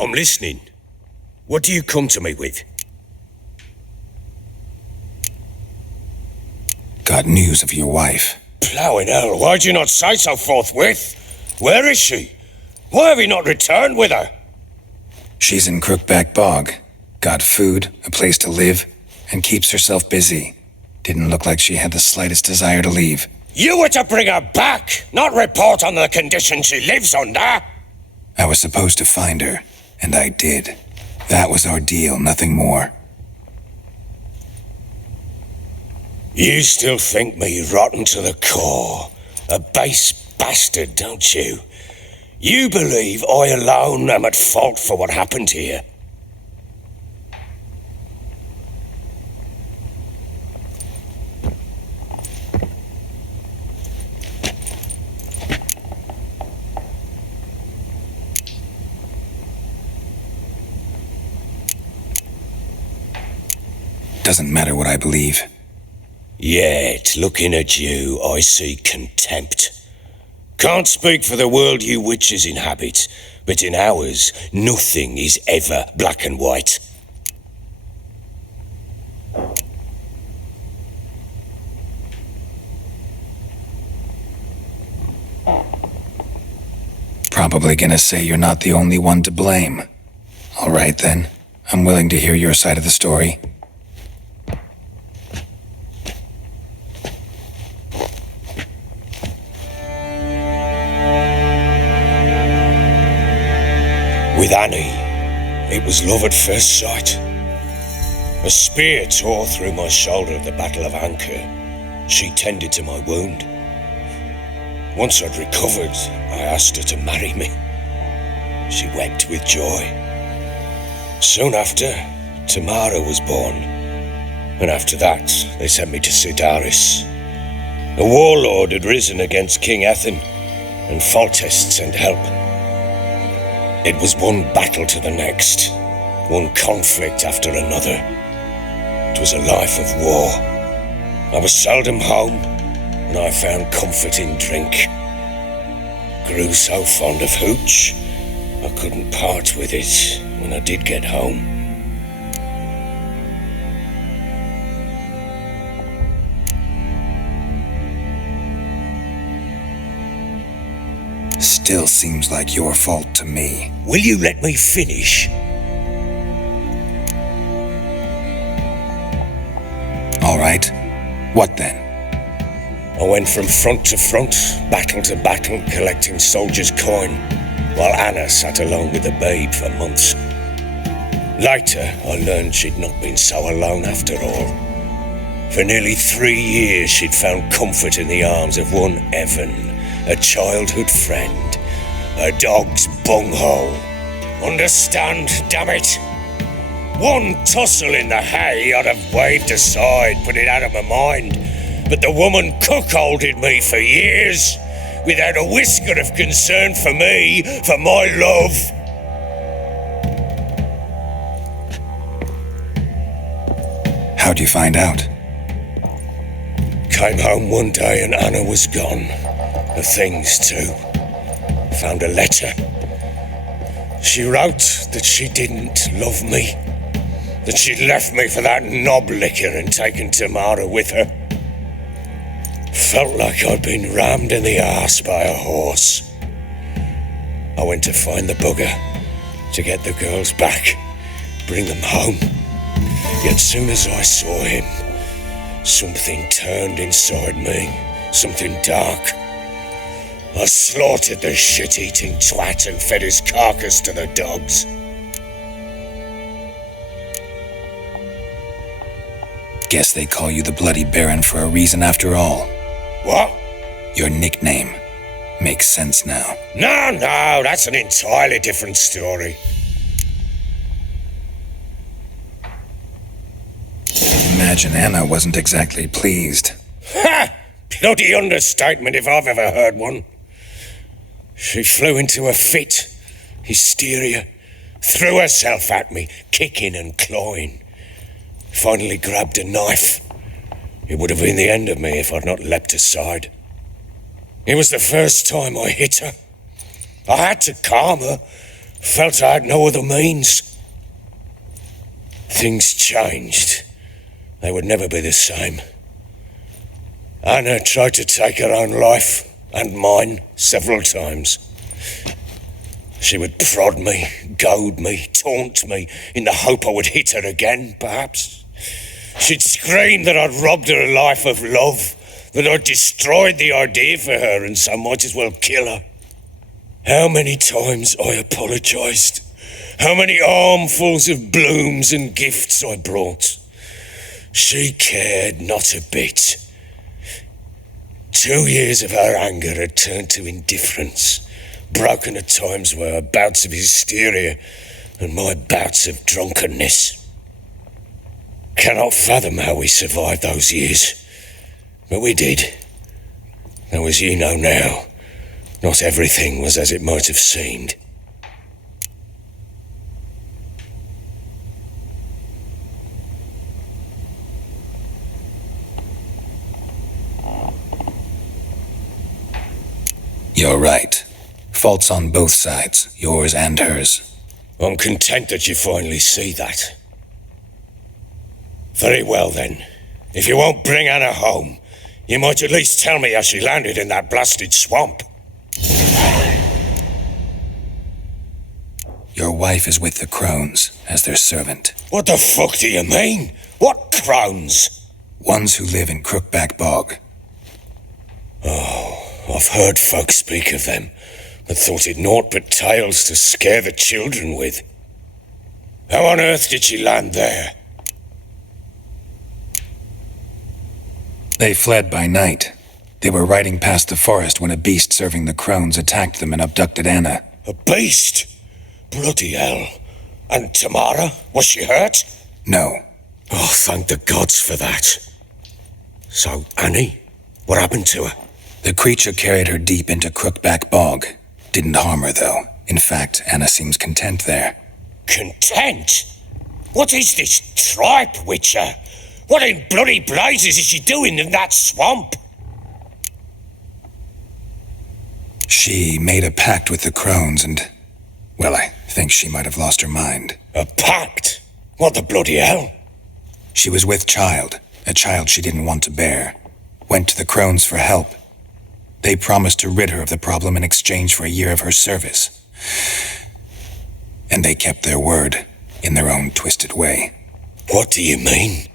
I'm listening. What do you come to me with? Got news of your wife. Plowing hell, why'd you not say so forthwith? Where is she? Why have you not returned with her? She's in Crookback Bog. Got food, a place to live, and keeps herself busy. Didn't look like she had the slightest desire to leave. You were to bring her back, not report on the condition she lives under. I was supposed to find her, and I did. That was our deal, nothing more. You still think me rotten to the core. A base bastard, don't you? You believe I alone am at fault for what happened here. Doesn't matter what I believe. Yet, looking at you, I see contempt. Can't speak for the world you witches inhabit, but in ours, nothing is ever black and white. Probably gonna say you're not the only one to blame. All right then, I'm willing to hear your side of the story. With Annie, it was love at first sight. A spear tore through my shoulder at the Battle of Anchor. She tended to my wound. Once I'd recovered, I asked her to marry me. She wept with joy. Soon after, Tamara was born. And after that, they sent me to Sidaris. A warlord had risen against King Ethan, and Foltest sent help. It was one battle to the next, one conflict after another. It was a life of war. I was seldom home, and I found comfort in drink. Grew so fond of hooch, I couldn't part with it when I did get home. Still seems like your fault to me. Will you let me finish? All right. What then? I went from front to front, battle to battle, collecting soldiers' coin, while Anna sat alone with the babe for months. Later, I learned she'd not been so alone after all. For nearly 3 years, she'd found comfort in the arms of one Evan, a childhood friend, a dog's bunghole. Understand, damn it? One tussle in the hay I'd have waved aside, put it out of my mind. But the woman cuckolded me for years, without a whisker of concern for me, for my love. How'd you find out? Came home one day and Anna was gone. Her things too. Found a letter. She wrote that she didn't love me. That she'd left me for that knob licker and taken Tamara with her. Felt like I'd been rammed in the arse by a horse. I went to find the bugger, to get the girls back, bring them home. Yet soon as I saw him, something turned inside me, something dark. I slaughtered the shit-eating twat and fed his carcass to the dogs. Guess they call you the Bloody Baron for a reason after all. What? Your nickname. Makes sense now. No, that's an entirely different story. Imagine Anna wasn't exactly pleased. Ha! Bloody understatement if I've ever heard one. She flew into a fit, hysteria, threw herself at me, kicking and clawing. Finally grabbed a knife. It would have been the end of me if I'd not leapt aside. It was the first time I hit her. I had to calm her, Felt I had no other means. Things changed. They would never be the same. Anna tried to take her own life, and mine, several times. She would prod me, goad me, taunt me, in the hope I would hit her again, perhaps. She'd scream that I'd robbed her a life of love, that I'd destroyed the idea for her, and so might as well kill her. How many times I apologised. How many armfuls of blooms and gifts I brought. She cared not a bit. 2 years of her anger had turned to indifference, broken at times by her bouts of hysteria and my bouts of drunkenness. Cannot fathom how we survived those years, but we did. Though, as you know now, not everything was as it might have seemed. You're right. Faults on both sides, yours and hers. I'm content that you finally see that. Very well then. If you won't bring Anna home, you might at least tell me how she landed in that blasted swamp. Your wife is with the Crones, as their servant. What the fuck do you mean? What Crones? Ones who live in Crookback Bog. I've heard folk speak of them, but thought it naught but tales to scare the children with. How on earth did she land there? They fled by night. They were riding past the forest when a beast serving the Crones attacked them and abducted Anna. A beast? Bloody hell. And Tamara? Was she hurt? No. Oh, thank the gods for that. So, Annie? What happened to her? The creature carried her deep into Crookback Bog. Didn't harm her, though. In fact, Anna seems content there. Content? What is this tripe, Witcher? What in bloody blazes is she doing in that swamp? She made a pact with the Crones and... well, I think she might have lost her mind. A pact? What the bloody hell? She was with child, a child she didn't want to bear. Went to the Crones for help. They promised to rid her of the problem in exchange for a year of her service. And they kept their word, in their own twisted way. What do you mean?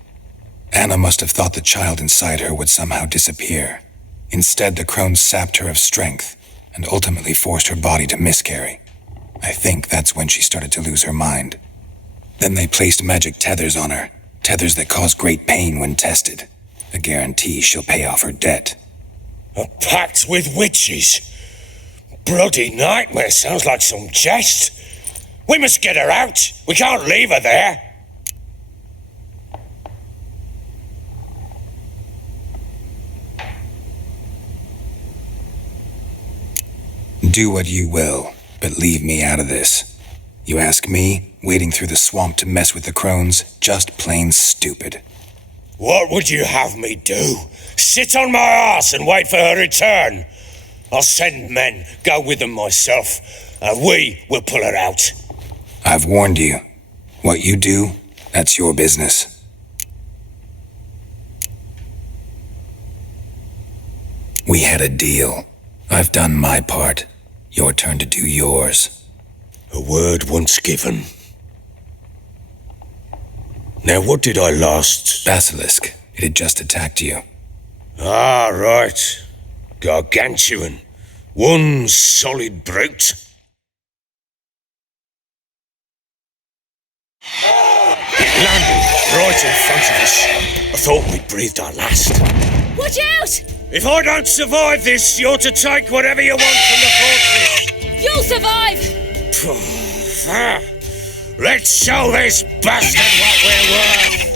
Anna must have thought the child inside her would somehow disappear. Instead, the Crones sapped her of strength, and ultimately forced her body to miscarry. I think that's when she started to lose her mind. Then they placed magic tethers on her, tethers that cause great pain when tested. A guarantee she'll pay off her debt. A pact with witches? Bloody nightmare, sounds like some jest. We must get her out. We can't leave her there. Do what you will, but leave me out of this. You ask me, wading through the swamp to mess with the Crones, just plain stupid. What would you have me do? Sit on my arse and wait for her return? I'll send men, go with them myself, and we will pull her out. I've warned you. What you do, that's your business. We had a deal. I've done my part. Your turn to do yours. A word once given. Now, what did I last... Basilisk. It had just attacked you. Ah, right. Gargantuan. One solid brute. It landed right in front of us. I thought we'd breathed our last. Watch out! If I don't survive this, you're to take whatever you want from the fortress. You'll survive! Let's show this bastard what we're worth.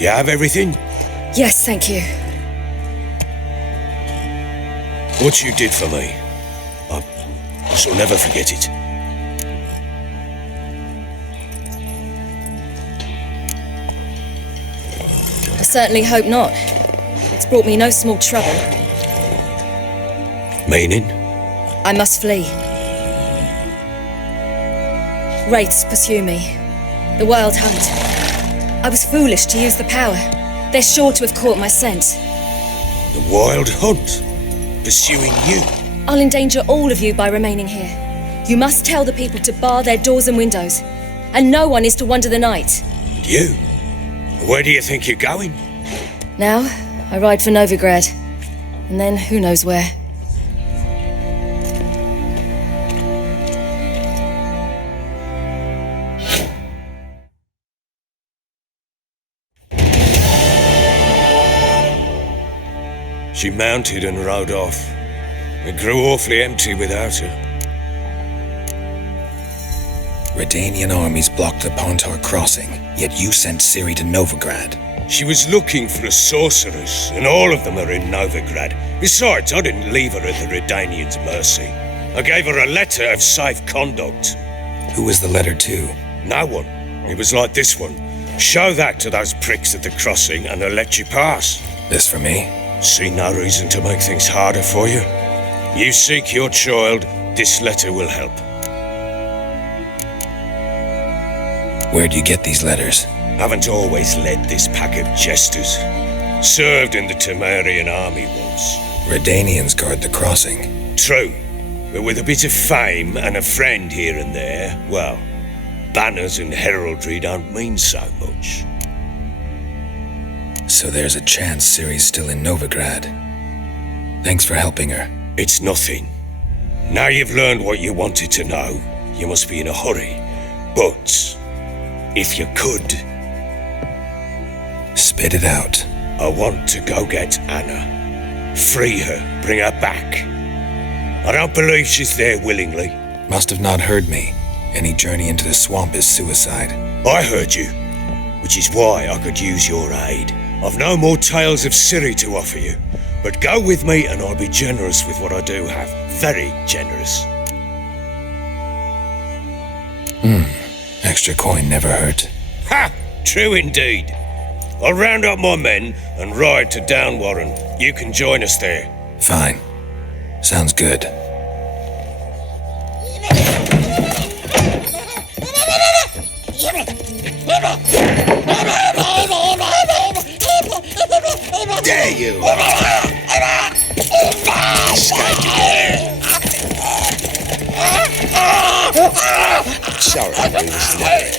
You have everything? Yes, thank you. What you did for me, I shall never forget it. I certainly hope not. It's brought me no small trouble. Meaning? I must flee. Wraiths pursue me. The Wild Hunt. I was foolish to use the power. They're sure to have caught my scent. The Wild Hunt? Pursuing you? I'll endanger all of you by remaining here. You must tell the people to bar their doors and windows. And no one is to wander the night. And you? Where do you think you're going? Now, I ride for Novigrad. And then who knows where. She mounted and rode off. It grew awfully empty without her. Redanian armies blocked the Pontar crossing, yet you sent Ciri to Novigrad. She was looking for a sorceress, and all of them are in Novigrad. Besides, I didn't leave her at the Redanians' mercy. I gave her a letter of safe conduct. Who was the letter to? No one. It was like this one. Show that to those pricks at the crossing and they'll let you pass. This for me? See no reason to make things harder for you. You seek your child, this letter will help. Where'd you get these letters? Haven't always led this pack of jesters. Served in the Temerian army once. Redanians guard the crossing. True, but with a bit of fame and a friend here and there, well, banners and heraldry don't mean so much. So there's a chance Ciri's still in Novigrad. Thanks for helping her. It's nothing. Now you've learned what you wanted to know, you must be in a hurry. But, if you could... Spit it out. I want to go get Anna. Free her, bring her back. I don't believe she's there willingly. Must have not heard me. Any journey into the swamp is suicide. I heard you, which is why I could use your aid. I've no more tales of Ciri to offer you, but go with me and I'll be generous with what I do have. Very generous. Extra coin never hurt. Ha! True indeed. I'll round up my men and ride to Downwarren. You can join us there. Fine. Sounds good. There you are! Sorry, I was there.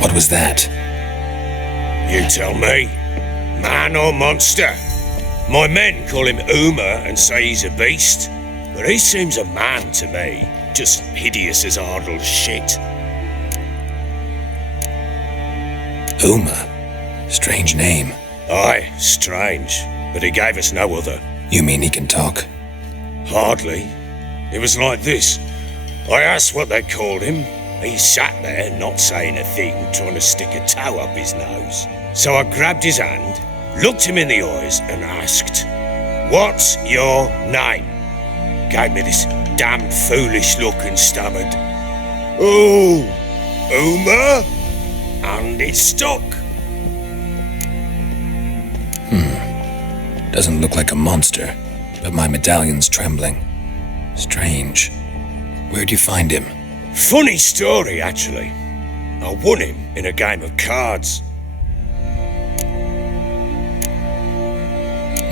What was that? You tell me. Man or monster? My men call him Uma and say he's a beast, but he seems a man to me. Just hideous as Ardle's shit. Uma? Strange name. Aye, strange, but he gave us no other. You mean he can talk? Hardly. It was like this. I asked what they called him. He sat there, not saying a thing, trying to stick a toe up his nose. So I grabbed his hand, looked him in the eyes, and asked, "What's your name?" Gave me this damned foolish look and stammered, "Oh, Uma?" And it stuck. Doesn't look like a monster, but my medallion's trembling. Strange. Where'd you find him? Funny story, actually. I won him in a game of cards.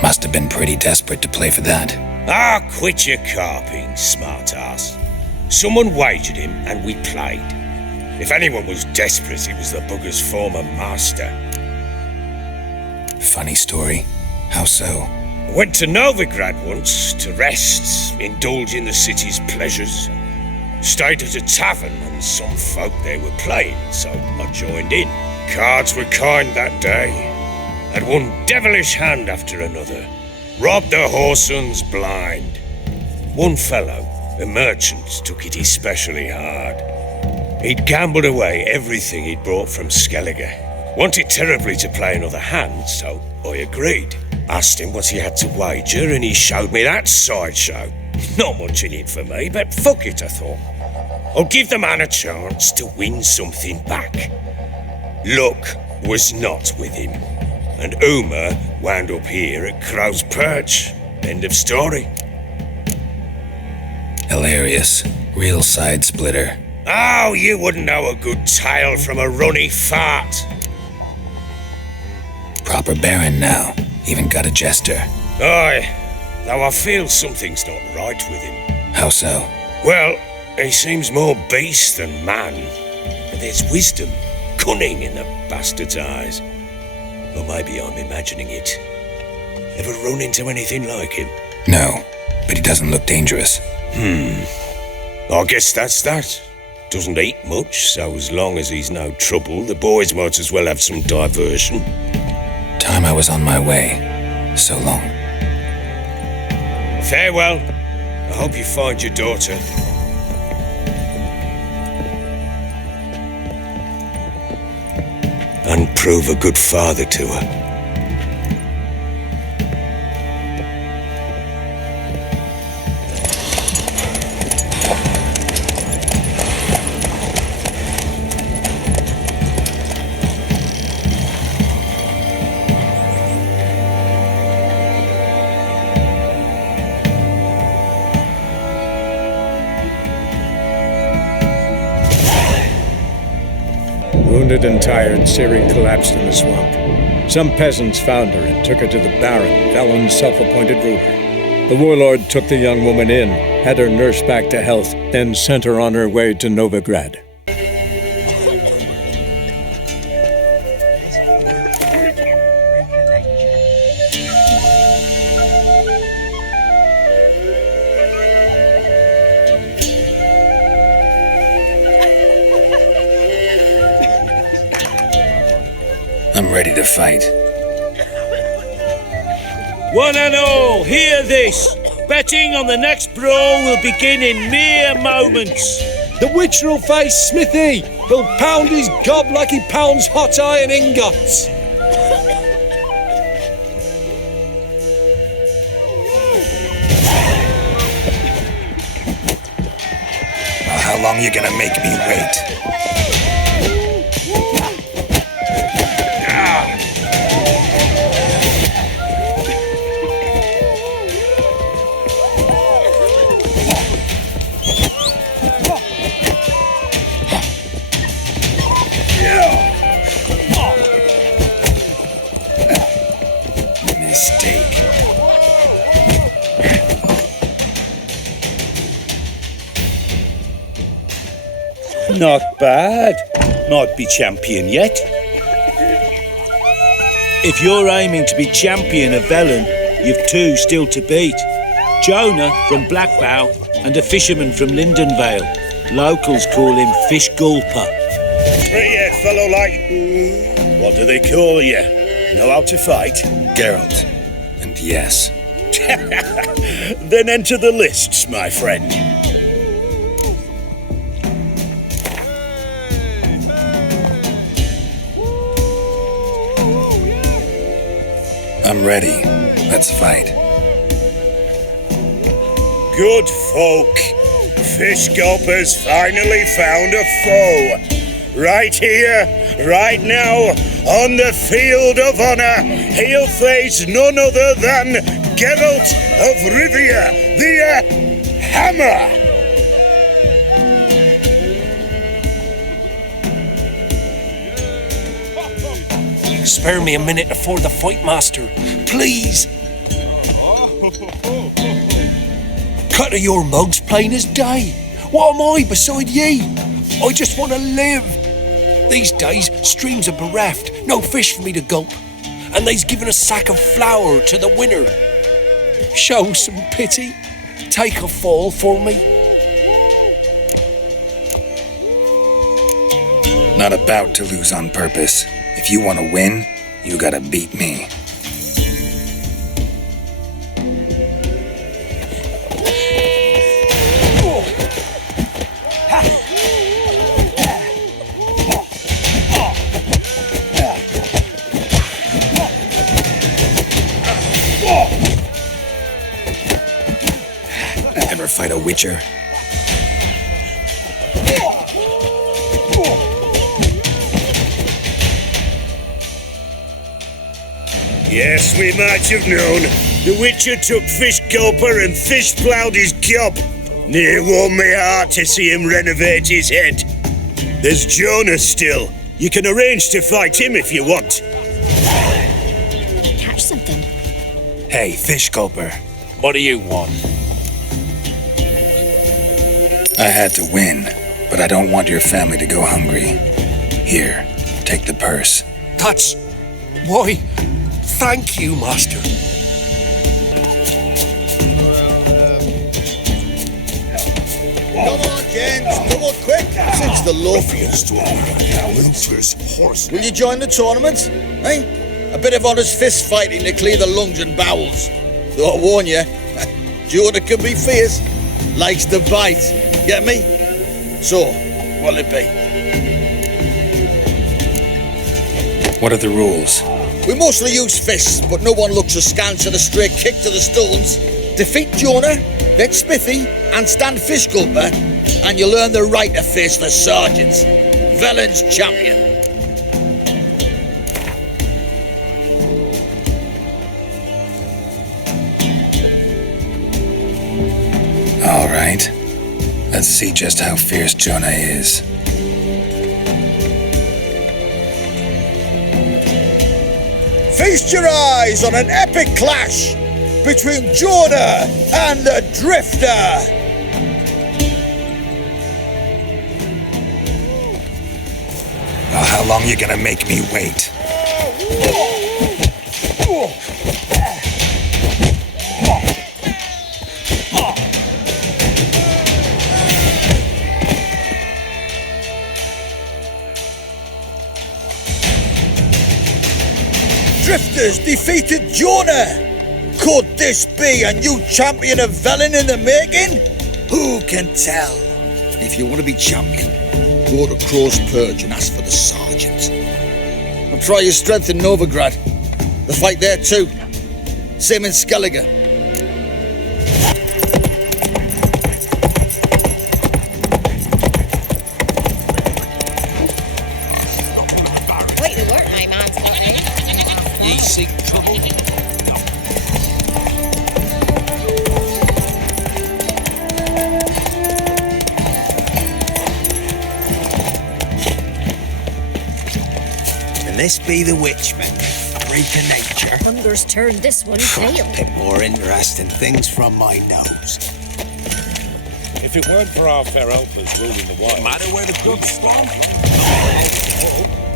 Must have been pretty desperate to play for that. Ah, quit your carping, smart-ass. Someone wagered him and we played. If anyone was desperate, it was the bugger's former master. Funny story. How so? Went to Novigrad once to rest, indulge in the city's pleasures. Stayed at a tavern and some folk there were playing, so I joined in. Cards were kind that day. Had one devilish hand after another. Robbed the whoresons blind. One fellow, a merchant, took it especially hard. He'd gambled away everything he'd brought from Skellige. Wanted terribly to play another hand, so I agreed. Asked him what he had to wager, and he showed me that sideshow. Not much in it for me, but fuck it, I thought. I'll give the man a chance to win something back. Luck was not with him, and Uma wound up here at Crow's Perch. End of story. Hilarious. Real side splitter. Oh, you wouldn't know a good tale from a runny fart. Proper baron now. Even got a jester. Aye, though I feel something's not right with him. How so? Well, he seems more beast than man. But there's wisdom, cunning in the bastard's eyes. Or maybe I'm imagining it. Ever run into anything like him? No, but he doesn't look dangerous. I guess that's that. Doesn't eat much, so as long as he's no trouble, the boys might as well have some diversion. Time I was on my way. So long. Farewell. I hope you find your daughter. And prove a good father to her. Wounded and tired, Ciri collapsed in the swamp. Some peasants found her and took her to the Baron, Valen's self-appointed ruler. The warlord took the young woman in, had her nursed back to health, then sent her on her way to Novigrad. I'm ready to fight. One and all, hear this. Betting on the next brawl will begin in mere moments. The witcher will face Smithy! He'll pound his gob like he pounds hot iron ingots! Well, how long you gonna make me wait? Mistake. Not bad. might be champion yet. If you're aiming to be champion of Velen, you've two still to beat. Jonah from Blackbow and a fisherman from Lindenvale. Locals call him Fish Gulper. Hey, fellow like. What do they call you? Know how to fight? Geralt. And yes. Then enter the lists, my friend. I'm ready. Let's fight. Good folk. Fish Gulper's finally found a foe. Right here, right now, on the field of honor, he'll face none other than Geralt of Rivia, the Hammer. Spare me a minute before the fight, master. Please. Cut of your mug's plain as day. What am I beside ye? I just want to live. These days, streams are bereft, no fish for me to gulp. And they's given a sack of flour to the winner. Show some pity. Take a fall for me. Not about to lose on purpose. If you want to win, you gotta beat me. Ever fight a witcher? Yes, we might have known. The Witcher took Fish Gulper and fish ploughed his gob. Near warmed me heart to see him renovate his head. There's Jonah still. You can arrange to fight him if you want. Catch something. Hey, Fish Gulper. What do you want? I had to win, but I don't want your family to go hungry. Here, take the purse. That's... Why, thank you, master. Come on, gents, come on quick, since the Lothians Will you join the tournament? Eh? A bit of honest fist fighting to clear the lungs and bowels. Though I warn you, Jonah can be fierce. Likes to bite. Get me? So, what'll it be? What are the rules? We mostly use fists, but no one looks askance at a straight kick to the stones. Defeat Jonah, then Smithy, and stand Fish Gulper, and you'll earn the right to face the sergeants. Velen's champion. All right. Let's see just how fierce Jonah is. Feast your eyes on an epic clash between Jonah and the Drifter. Well, how long you gonna make me wait? Drifters defeated Jonah. Could this be a new champion of Velen in the making? Who can tell? If you want to be champion, go to Crow's Purge and ask for the sergeant. And try your strength in Novigrad. The fight there too. Same in Skellige. Wait to work, my man's got it. Ye seek trouble? Can this be the Witchman? A freak of nature? Hunger's turned this one pale. Bit more interesting things from my nose. If it weren't for our fair helpers ruling the wild, Matter where the goods from?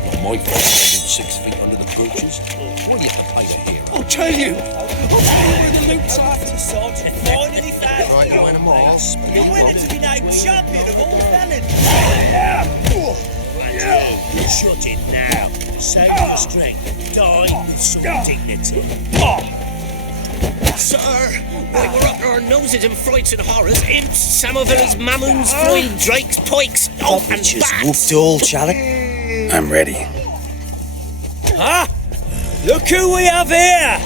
Not my fault standing 6 feet under the birches. Why do you have to play the hero? I'll tell you. Where the loot's after, Sergeant. Finally found Right, you win them all. the winner to be named champion of all felons. Shut it now. Save your strength. Die with some dignity. Sir, we were up our noses in frights and horrors. Imps, Samovillers, Mamoons, Freud, Drakes, Pikes, and bats. all, shall it? I'm ready. Ah! Look who we have here!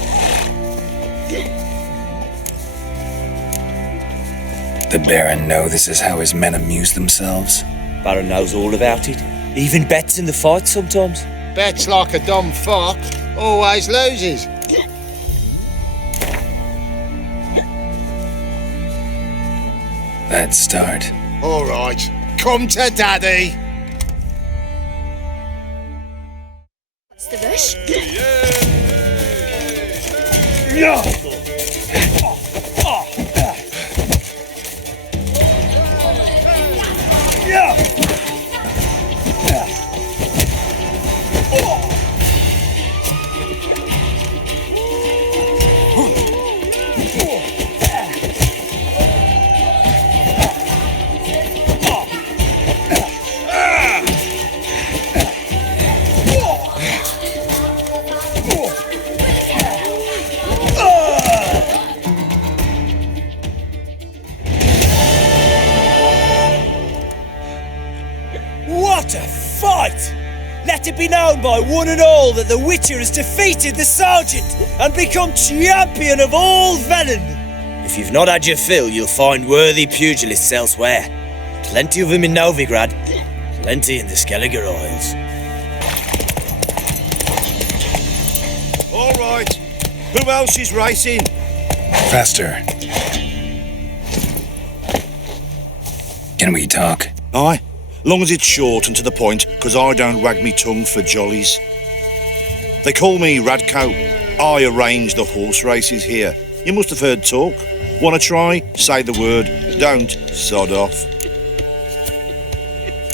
The Baron know this is how his men amuse themselves. Baron knows all about it. Even bets in the fight sometimes. Bets like a dumb fuck. Always loses. Let's start. All right. Come to daddy. What's the rush? What a fight! Let it be known by one and all that the Witcher has defeated the Sergeant and become champion of all Velen. If you've not had your fill, you'll find worthy pugilists elsewhere. Plenty of them in Novigrad, plenty in the Skelliger Isles. All right. Who else is racing? Faster. Can we talk? Aye. Long as it's short and to the point, 'cause I don't wag me tongue for jollies. They call me Radcoat. I arrange the horse races here. You must have heard talk. Wanna try? Say the word. Don't, sod off.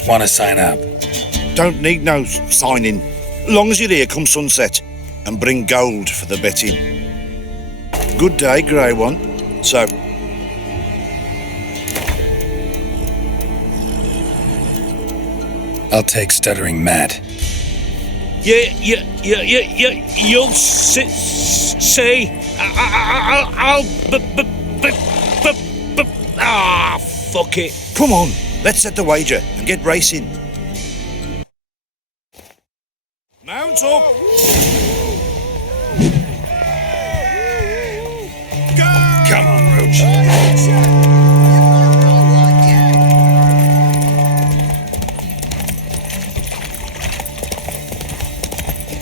Want to sign up? Don't need no signing. Long as you're here come sunset. And bring gold for the betting. Good day, Grey One. So, I'll take Stuttering Matt. You'll see. Fuck it. come on. Let's set the wager and get racing. Mount up. Come on, Roach.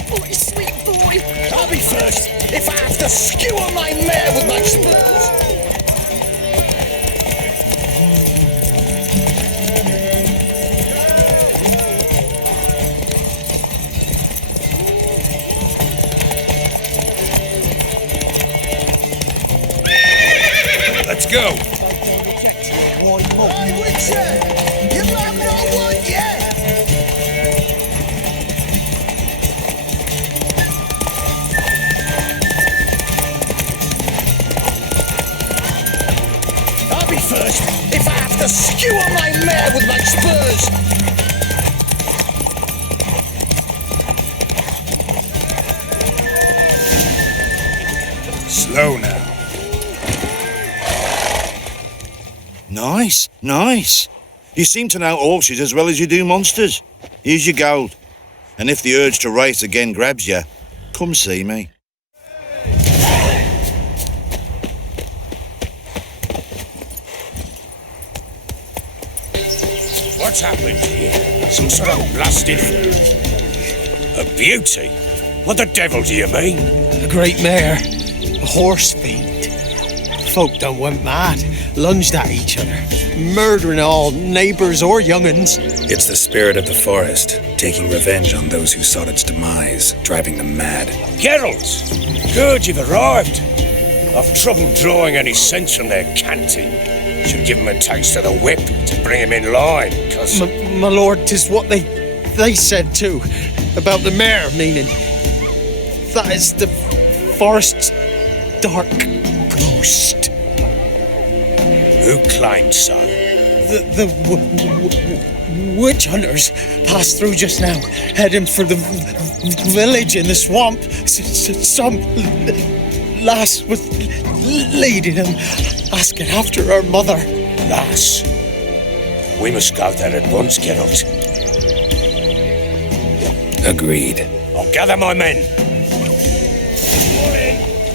Boy, sweet boy. I'll be first if I have to skewer my mare with my spurs. Let's go. Hey, Witcher! You have no one yet! I'll be first if I have to skewer my mare with my spurs! Slow now. Nice, nice. You seem to know horses as well as you do monsters. Here's your gold. And if the urge to race again grabs you, come see me. What's happened here? Some sort of blasted... A beauty? What the devil do you mean? A great mare. A horse fiend. Folk done went mad. Lunged at each other. Murdering all neighbours or young'uns. It's the spirit of the forest, taking revenge on those who sought its demise, driving them mad. Geralt! Good, you've arrived. I've trouble drawing any sense from their canting. Should give them a taste of the whip to bring them in line, 'cause... My lord, 'tis what they they said too, about the mare, meaning that is the forest's dark ghost. Who claimed so? The witch hunters passed through just now, heading for the village in the swamp. Some lass was leading them, asking after her mother. Lass? We must go there at once, Geralt. Agreed. I'll gather my men.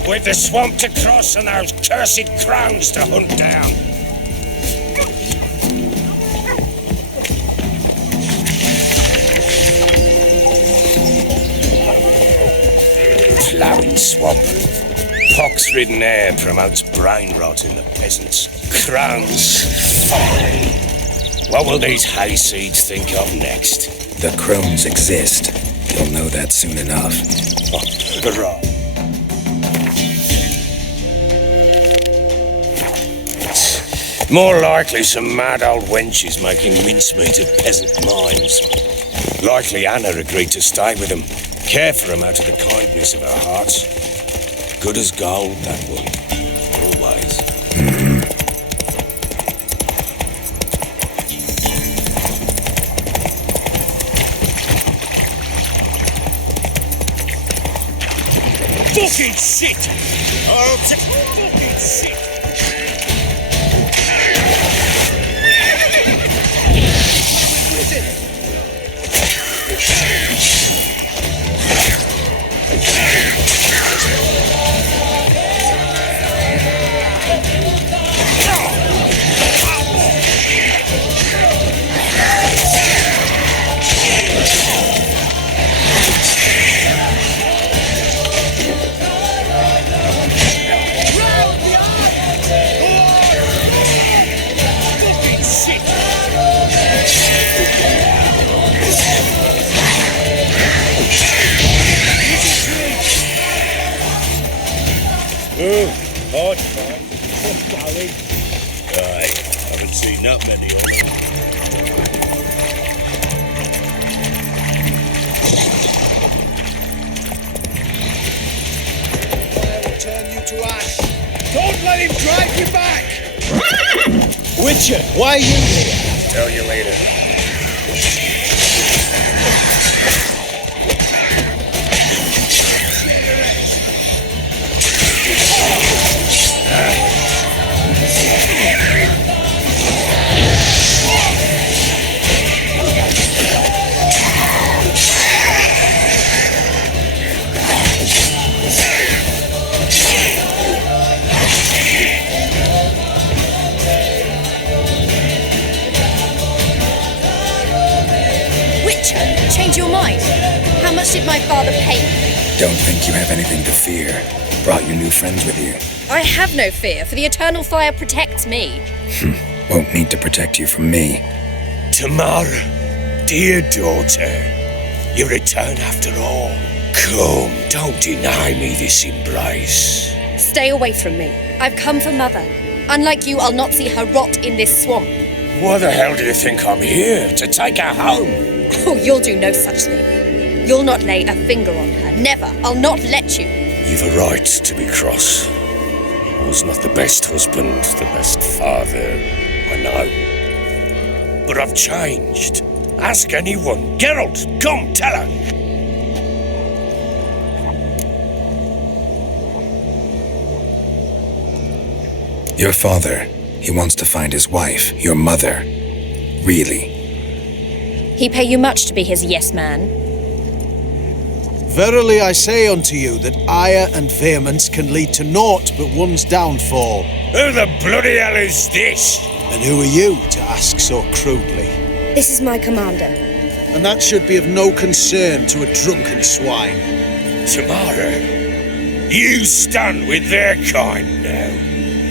We've the swamp to cross and those cursed crowns to hunt down. Ploughing swamp. Pox-ridden air promotes brain rot in the peasants. Crowns. Fine. What will these hayseeds think of next? The crones exist. You'll know that soon enough. Right. More likely some mad old wenches making mincemeat of peasant minds. Likely Anna agreed to stay with them, care for them out of the kindness of her heart. Good as gold, that woman. Always. Fucking shit! Oh, fucking shit! Hard time. Going. Aye, haven't seen that many of them. I will turn you to ash. Don't let him drive you back! Witcher, why are you here? Tell you later. Change your mind. How much did my father pay you? Don't think you have anything to fear. Brought your new friends with you. I have no fear, for the eternal fire protects me. Won't need to protect you from me. Tamara, dear daughter, you return after all. Come, don't deny me this embrace. Stay away from me. I've come for Mother. Unlike you, I'll not see her rot in this swamp. Why the hell do you think I'm here? To take her home? Oh, you'll do no such thing. You'll not lay a finger on her. Never. I'll not let you. You've a right to be cross. I was not the best husband, the best father, I know. But I've changed. Ask anyone. Geralt, come, tell her. Your father, he wants to find his wife, your mother. Really. He pay you much to be his yes man. Verily I say unto you that ire and vehemence can lead to naught but one's downfall. Who the bloody hell is this? And who are you to ask so crudely? This is my commander. And that should be of no concern to a drunken swine. Tamara, you stand with their kind now.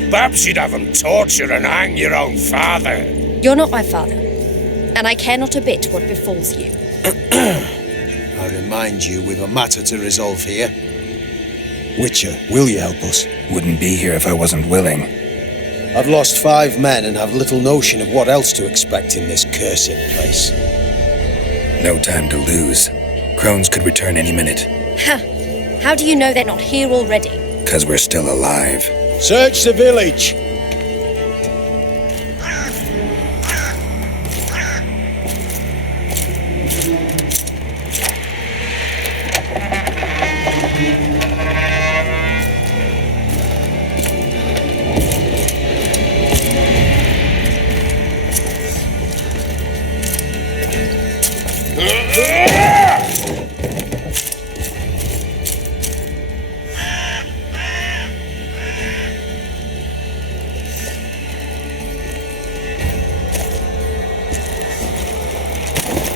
Perhaps you'd have them torture and hang your own father. You're not my father, and I care not a bit what befalls you. I remind you we've a matter to resolve here. Witcher, will you help us? Wouldn't be here if I wasn't willing. I've lost 5 men and have little notion of what else to expect in this cursed place. No time to lose. Crones could return any minute, How do you know they're not here already? because we're still alive. Search the village.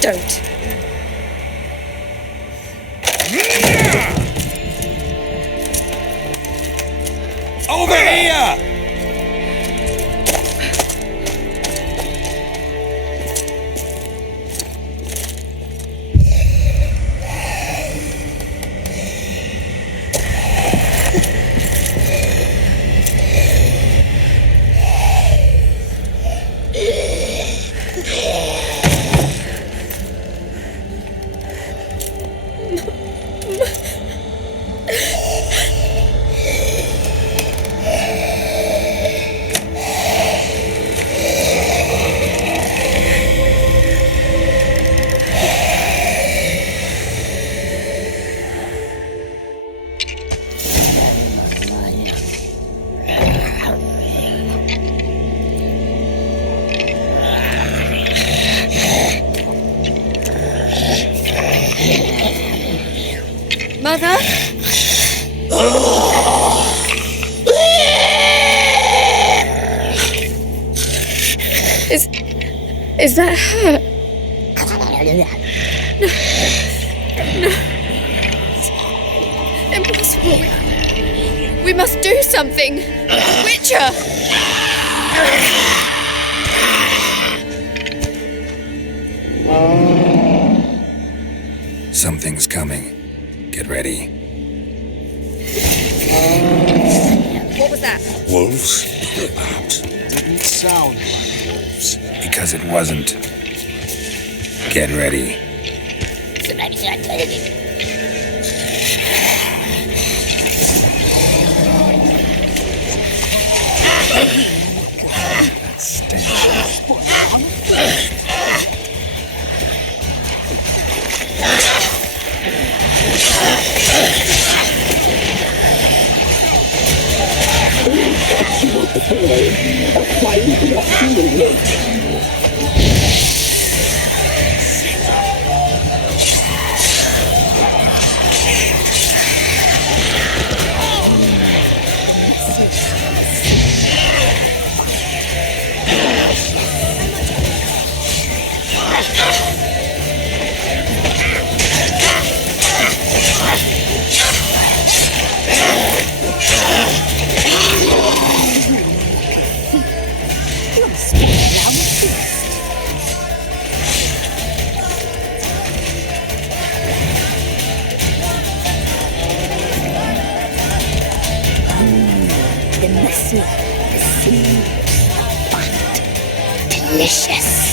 Don't. Over here! Mother? Is that her? No. Impossible. We must do something. Witcher! Something's coming. Get ready. What was that? Wolves? Perhaps. Didn't sound like wolves. Because it wasn't. Get ready. Delicious.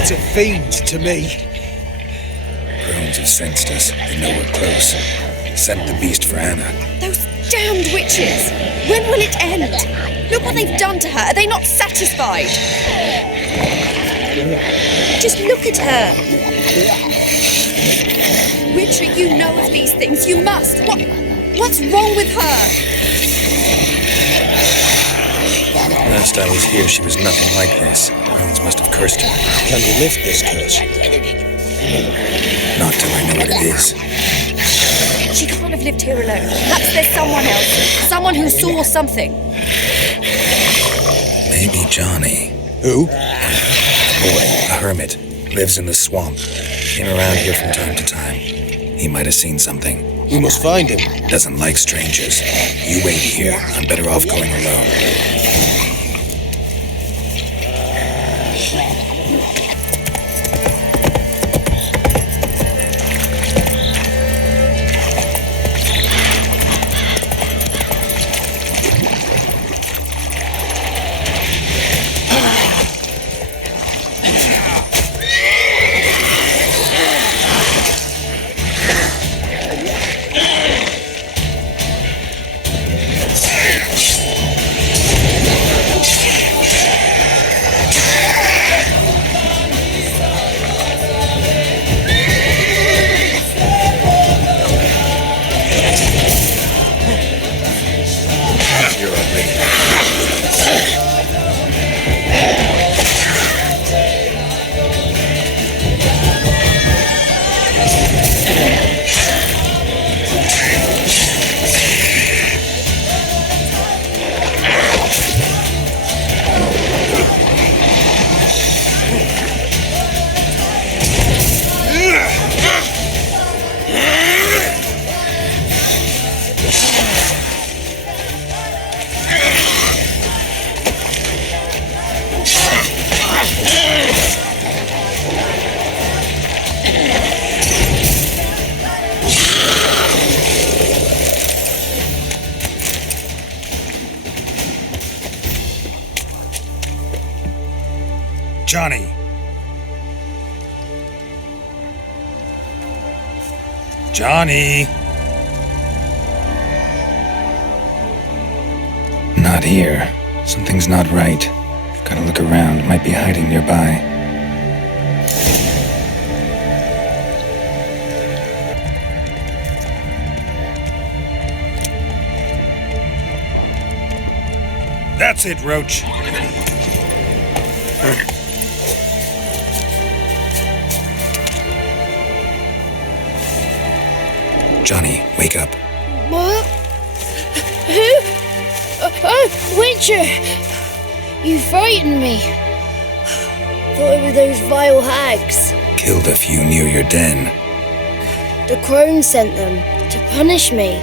Lots of fiends to me. Crones have sensed us. They know we're close. Sent the beast for Anna. Those damned witches! When will it end? Look what they've done to her. Are they not satisfied? Just look at her. Witcher, you know of these things. You must. What's wrong with her? Last I was here, she was nothing like this. Crones must have cursed her. Can we lift this curse? Not till I know what it is. She can't have lived here alone. Perhaps there's someone else. Someone who saw something. Maybe Johnny. Who? Boy, a hermit. Lives in the swamp. Came around here from time to time. He might have seen something. We must find him. Doesn't like strangers. You wait here. I'm better off going alone. Johnny! Johnny! Not here. Something's not right. Gotta look around. Might be hiding nearby. That's it, Roach. Johnny, wake up. What? Who? Oh, Witcher! You frightened me. Thought it were those vile hags. Killed a few near your den. The crone sent them to punish me.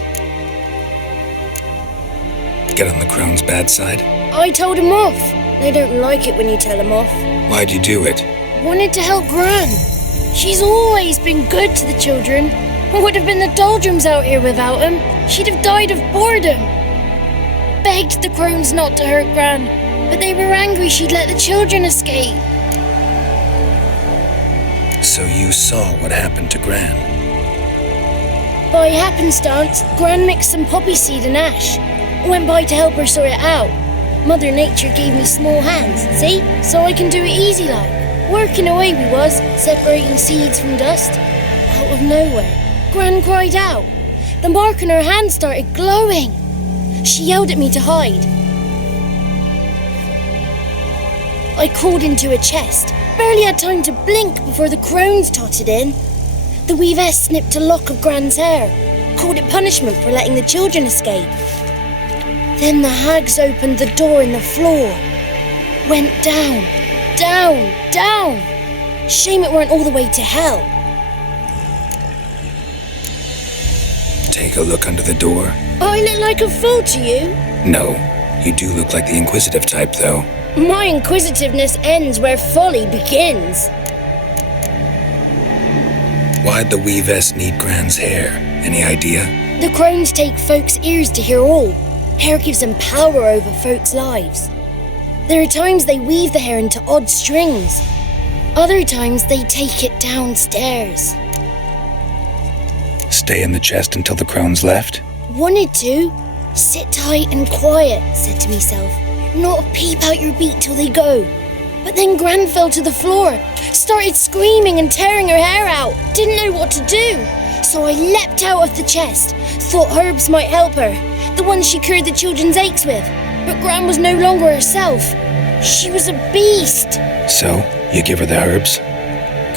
Get on the crone's bad side? I told them off. They don't like it when you tell them off. Why'd you do it? Wanted to help Gran. She's always been good to the children. It would have been the doldrums out here without him. She'd have died of boredom. Begged the crones not to hurt Gran, but they were angry she'd let the children escape. So you saw what happened to Gran? By happenstance, Gran mixed some poppy seed and ash. Went by to help her sort it out. Mother Nature gave me small hands, see? So I can do it easy like. Working away we was, separating seeds from dust. Out of nowhere, Gran cried out. The mark on her hand started glowing. She yelled at me to hide. I crawled into a chest. Barely had time to blink before the crones totted in. The weavess snipped a lock of Gran's hair. Called it punishment for letting the children escape. Then the hags opened the door in the floor. Went down, down, down. Shame it weren't all the way to hell. Take a look under the door. I look like a fool to you? No, you do look like the inquisitive type, though. My inquisitiveness ends where folly begins. Why'd the weavess need Gran's hair? Any idea? The crones take folks' ears to hear all. Hair gives them power over folks' lives. There are times they weave the hair into odd strings. Other times they take it downstairs. Stay in the chest until the crones left? Wanted to. Sit tight and quiet, said to myself. Not a peep out your beat till they go. But then Gran fell to the floor, started screaming and tearing her hair out. Didn't know what to do. So I leapt out of the chest. Thought herbs might help her, the ones she cured the children's aches with. But Gran was no longer herself. She was a beast. So, you give her the herbs?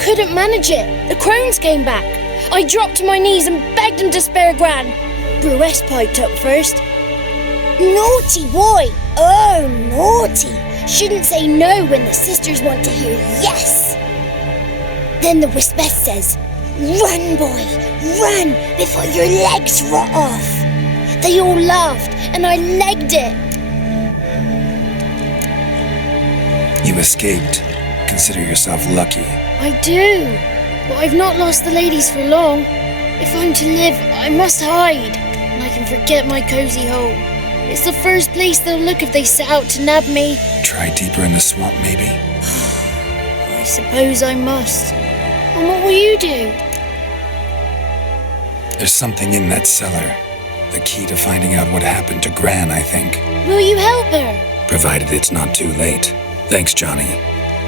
Couldn't manage it. The crones came back. I dropped to my knees and begged him to spare Gran. Bruess piped up first. Naughty boy! Oh, naughty! Shouldn't say no when the sisters want to hear yes. Then the Wispess says, "Run, boy, run before your legs rot off." They all laughed and I legged it. You escaped. Consider yourself lucky. I do, but I've not lost the ladies for long. If I'm to live, I must hide, and I can forget my cozy hole. It's the first place they'll look if they set out to nab me. Try deeper in the swamp, maybe? I suppose I must. And what will you do? There's something in that cellar. The key to finding out what happened to Gran, I think. Will you help her? Provided it's not too late. Thanks, Johnny.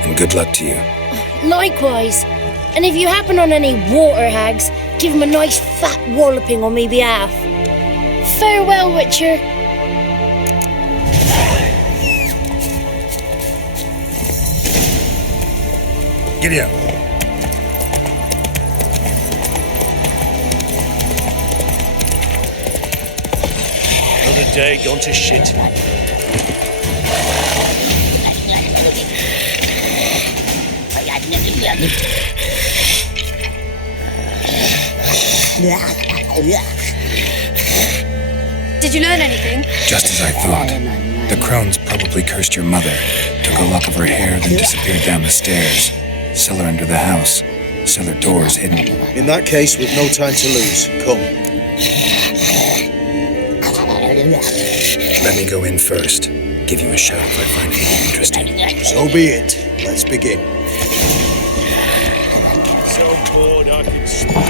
And good luck to you. Likewise. And if you happen on any water hags, give them a nice fat walloping on me behalf. Farewell, Witcher. Giddy up. Another day gone to shit. Did you learn anything? Just as I thought. The crones probably cursed your mother, took a lock of her hair, then disappeared down the stairs. Cellar under the house. Cellar doors hidden. In that case, we've no time to lose. Come. Let me go in first. Give you a shout if I find anything interesting. So be it. Let's begin. So bored I can sleep.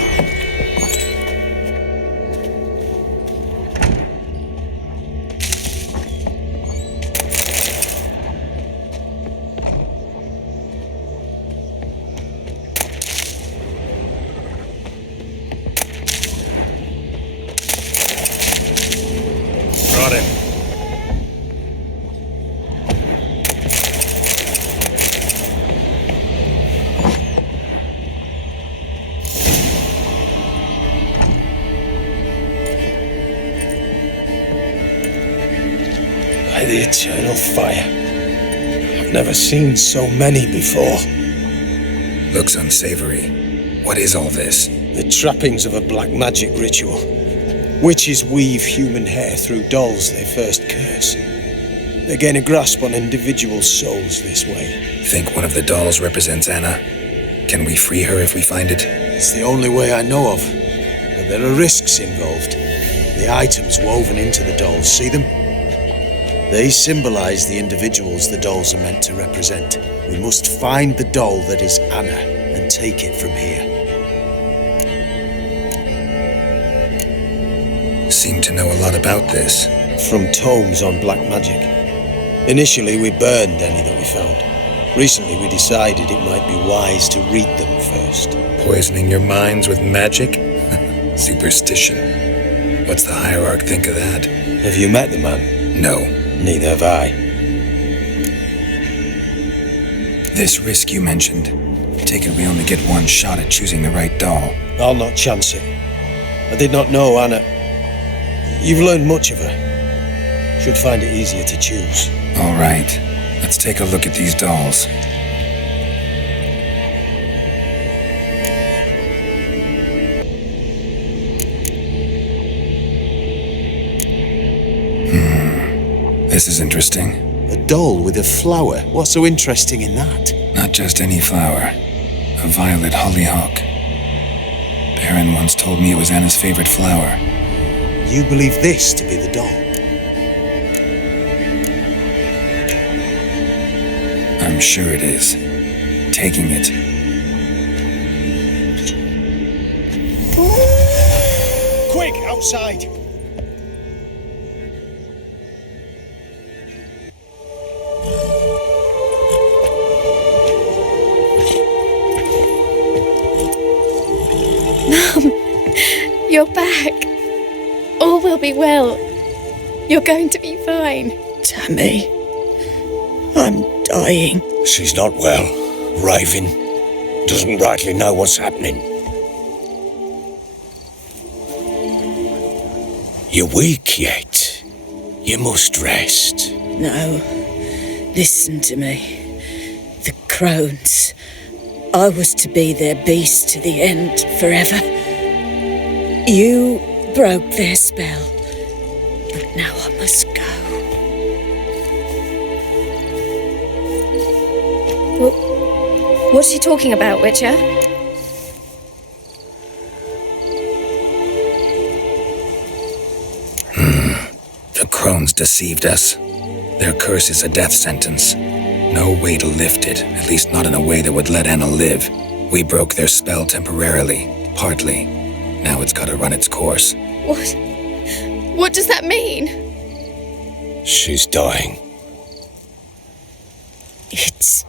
Got him. By the eternal fire. I've never seen so many before. Looks unsavory. What is all this? The trappings of a black magic ritual. Witches weave human hair through dolls they first curse. They gain a grasp on individual souls this way. Think one of the dolls represents Anna? Can we free her if we find it? It's the only way I know of. But there are risks involved. The items woven into the dolls, see them? They symbolize the individuals the dolls are meant to represent. We must find the doll that is Anna and take it from here. Seem to know a lot about this. From tomes on black magic. Initially, we burned any that we found. Recently, we decided it might be wise to read them first. Poisoning your minds with magic? Superstition. What's the hierarch think of that? Have you met the man? No. Neither have I. This risk you mentioned. Take it we only get one shot at choosing the right doll. I'll not chance it. I did not know Anna. You've learned much of her. Should find it easier to choose. All right. Let's take a look at these dolls. This is interesting. A doll with a flower. What's so interesting in that? Not just any flower. A violet hollyhock. Baron once told me it was Anna's favorite flower. You believe this to be the doll? I'm sure it is. taking it. Quick, outside! You're back. All will be well. You're going to be fine. Tammy, I'm dying. She's not well. Raving. Doesn't rightly know what's happening. You're weak yet. You must rest. No, listen to me. The crones. I was to be their beast to the end, forever. You broke their spell, but now I must go. What's she talking about, Witcher? The crones deceived us. Their curse is a death sentence. No way to lift it, at least not in a way that would let Anna live. We broke their spell temporarily, partly. Now it's gotta run its course. What? What does that mean? She's dying. It's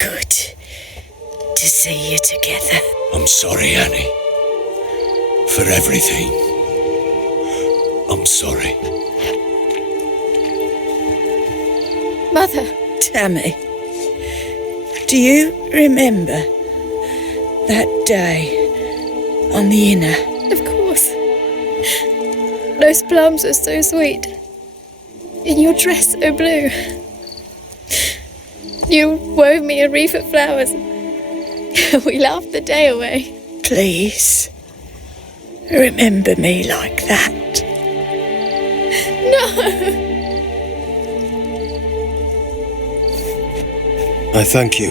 good to see you together. I'm sorry, Annie. For everything. I'm sorry. Mother. Tammy, do you remember that day on the Inner? Of course. Those plums are so sweet. In your dress so blue. You wove me a wreath of flowers. We laughed the day away. Please, remember me like that. No! I thank you.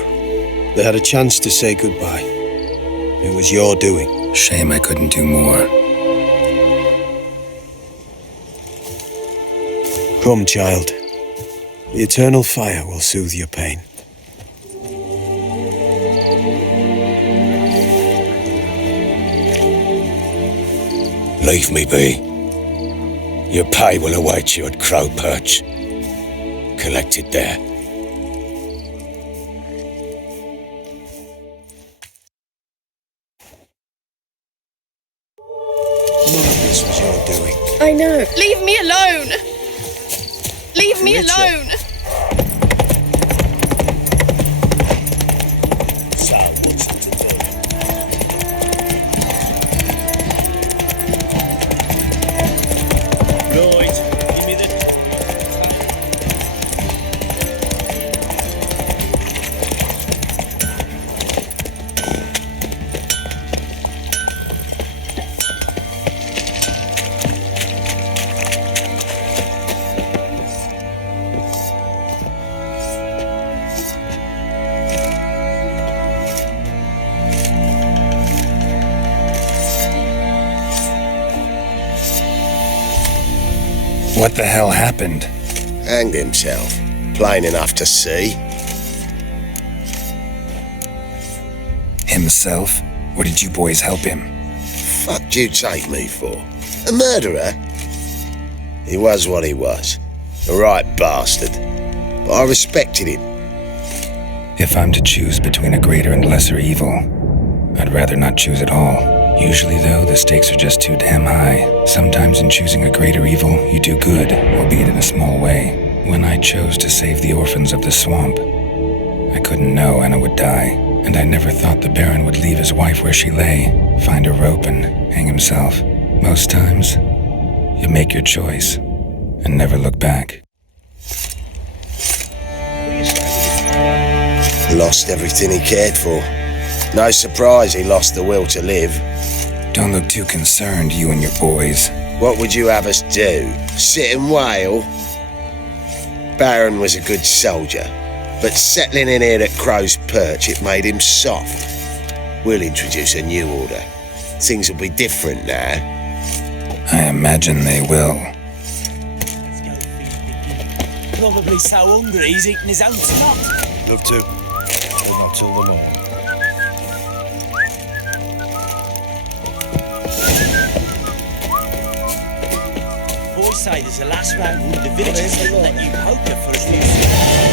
They had a chance to say goodbye. It was your doing. Shame I couldn't do more. Come, child. The eternal fire will soothe your pain. Leave me be. Your pay will await you at Crow Perch. Collect it there. None of this was your doing. I know. Leave me alone! Leave me alone! So, what's it to do? Right, give me the... What the hell happened? Hanged himself. Plain enough to see. Himself? Or did you boys help him? Fuck you take me for? A murderer? He was what he was. A right bastard. But I respected him. If I'm to choose between a greater and lesser evil, I'd rather not choose at all. Usually, though, the stakes are just too damn high. Sometimes in choosing a greater evil, you do good, albeit in a small way. When I chose to save the orphans of the swamp, I couldn't know Anna would die, and I never thought the Baron would leave his wife where she lay, find a rope and hang himself. Most times, you make your choice and never look back. Lost everything he cared for. No surprise he lost the will to live. Don't look too concerned, you and your boys. What would you have us do? Sit and wail? Baron was a good soldier, but settling in here at Crow's Perch, it made him soft. We'll introduce a new order. Things will be different now. I imagine they will. Let's go feed Dickie. Probably so hungry he's eating his own snot. Love to. But my Not till the morn. Boys say there's a last round with the villagers that let you poker for a few.